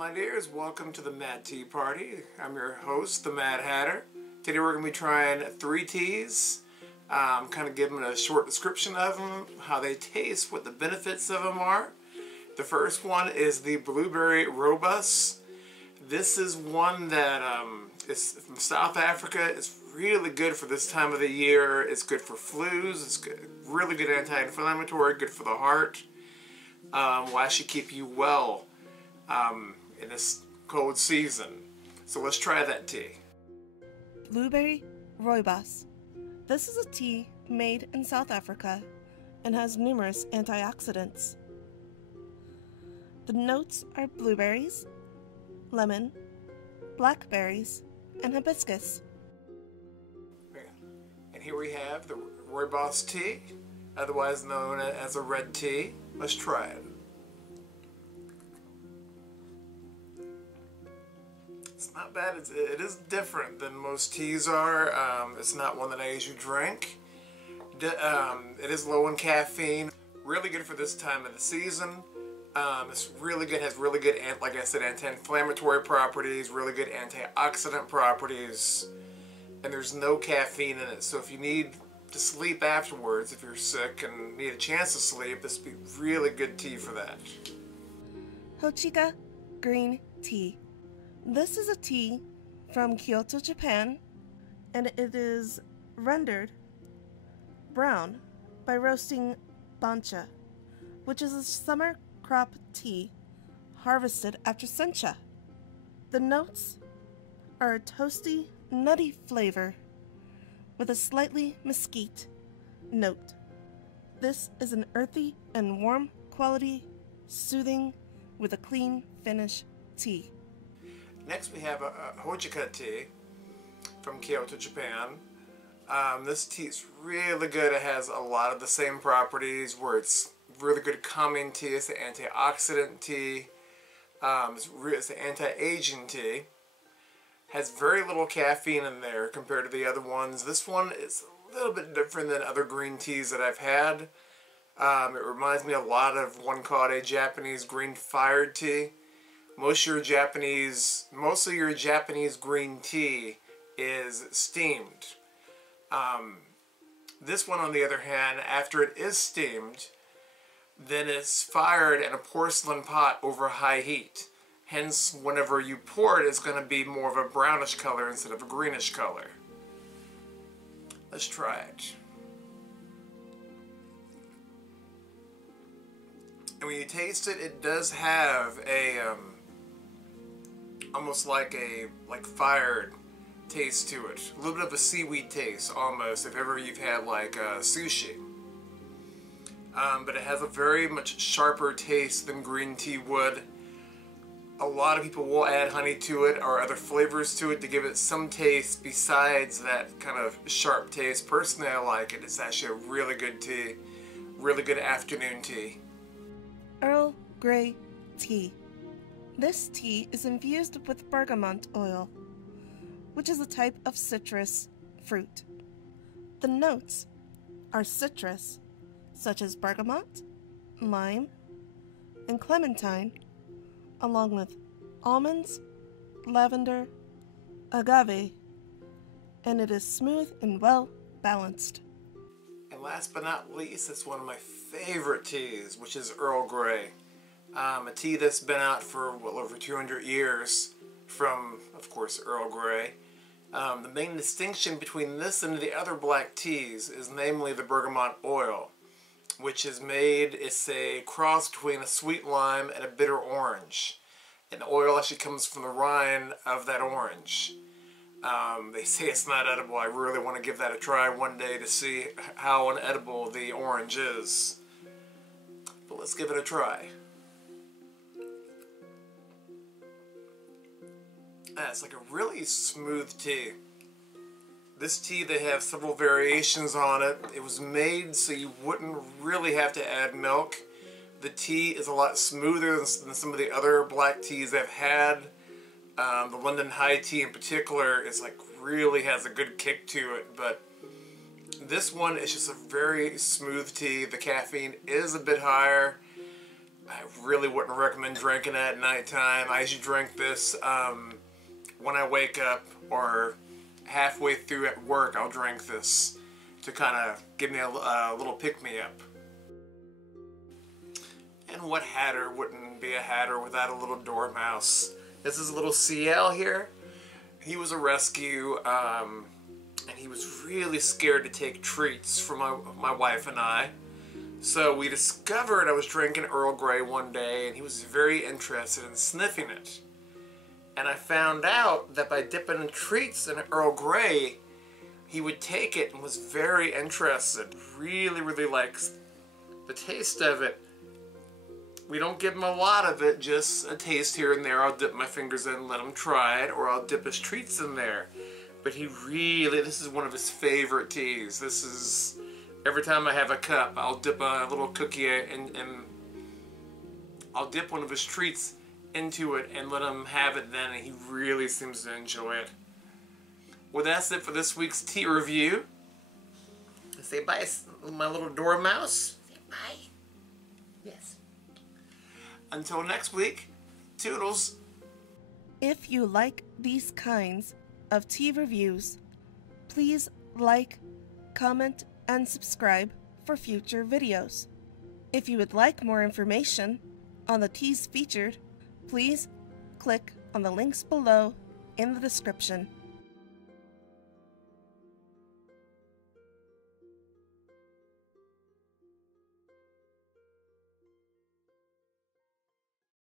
my dears, welcome to the Mad Tea Party. I'm your host, the Mad Hatter. Today we're going to be trying 3 teas, kind of giving a short description of them, how they taste, what the benefits of them are. The first one is the Blueberry Robust. This is one that is from South Africa. It's really good for this time of the year. It's good for flus. It's good, really good anti-inflammatory, good for the heart. Will actually keep you well in this cold season. So let's try that tea. Blueberry Rooibos. This is a tea made in South Africa and has numerous antioxidants. The notes are blueberries, lemon, blackberries, and hibiscus. And here we have the Rooibos tea, otherwise known as a red tea. Let's try it. It's not bad. It is different than most teas are. It's not one that I usually drink. It is low in caffeine. Really good for this time of the season. It's really good. Has really good, like I said, anti-inflammatory properties. Really good antioxidant properties. And there's no caffeine in it. So if you need to sleep afterwards, if you're sick and need a chance to sleep, this would be really good tea for that. Hojicha Green Tea. This is a tea from Kyoto, Japan, and it is rendered brown by roasting bancha, which is a summer crop tea harvested after sencha. The notes are a toasty, nutty flavor with a slightly mesquite note. This is an earthy and warm quality, soothing with a clean finish tea. Next we have a Hojicha tea from Kyoto, Japan. This tea is really good. It has a lot of the same properties where it's really good calming tea. It's an antioxidant tea. It's an anti-aging tea. Has very little caffeine in there compared to the other ones. This one is a little bit different than other green teas that I've had. It reminds me a lot of one called a Japanese green fired tea. Most of your Japanese green tea is steamed. This one, on the other hand, after it is steamed, then it's fired in a porcelain pot over high heat. Hence, whenever you pour it, it's going to be more of a brownish color instead of a greenish color. Let's try it. And when you taste it, it does have a almost like fired taste to it. A little bit of a seaweed taste, almost, if ever you've had like sushi. But it has a very much sharper taste than green tea would. A lot of people will add honey to it or other flavors to it to give it some taste besides that kind of sharp taste. Personally, I like it. It's actually a really good tea. Really good afternoon tea. Earl Grey Tea. This tea is infused with bergamot oil, which is a type of citrus fruit. The notes are citrus, such as bergamot, lime, and clementine, along with almonds, lavender, agave, and it is smooth and well balanced. And last but not least, it's one of my favorite teas, which is Earl Grey. A tea that's been out for well over 200 years from, of course, Earl Grey. The main distinction between this and the other black teas is namely the bergamot oil, which is made, it's a cross between a sweet lime and a bitter orange. And the oil actually comes from the rind of that orange. They say it's not edible. I really want to give that a try one day to see how unedible the orange is. But let's give it a try. It's like a really smooth tea. This tea, they have several variations on it. It was made so you wouldn't really have to add milk. The tea is a lot smoother than some of the other black teas I've had. The London High Tea in particular is like really has a good kick to it, but this one is just a very smooth tea. The caffeine is a bit higher. I really wouldn't recommend drinking it at nighttime. I usually drink this when I wake up or halfway through at work. I'll drink this to kind of give me a little pick-me-up. And what hatter wouldn't be a hatter without a little dormouse? This is a little CL here. He was a rescue, and he was really scared to take treats from my wife and I. So we discovered I was drinking Earl Grey one day, and he was very interested in sniffing it. And I found out that by dipping in treats in Earl Grey, he would take it and was very interested. Really, really likes the taste of it. We don't give him a lot of it, just a taste here and there. I'll dip my fingers in and let him try it, or I'll dip his treats in there. But he really, this is one of his favorite teas. This is, every time I have a cup, I'll dip a little cookie and I'll dip one of his treats into it and let him have it then, and he really seems to enjoy it. Well, that's it for this week's tea review. Say bye, my little dormouse. Say bye. Yes. Until next week, toodles. If you like these kinds of tea reviews, please like, comment, and subscribe for future videos. If you would like more information on the teas featured, please click on the links below in the description.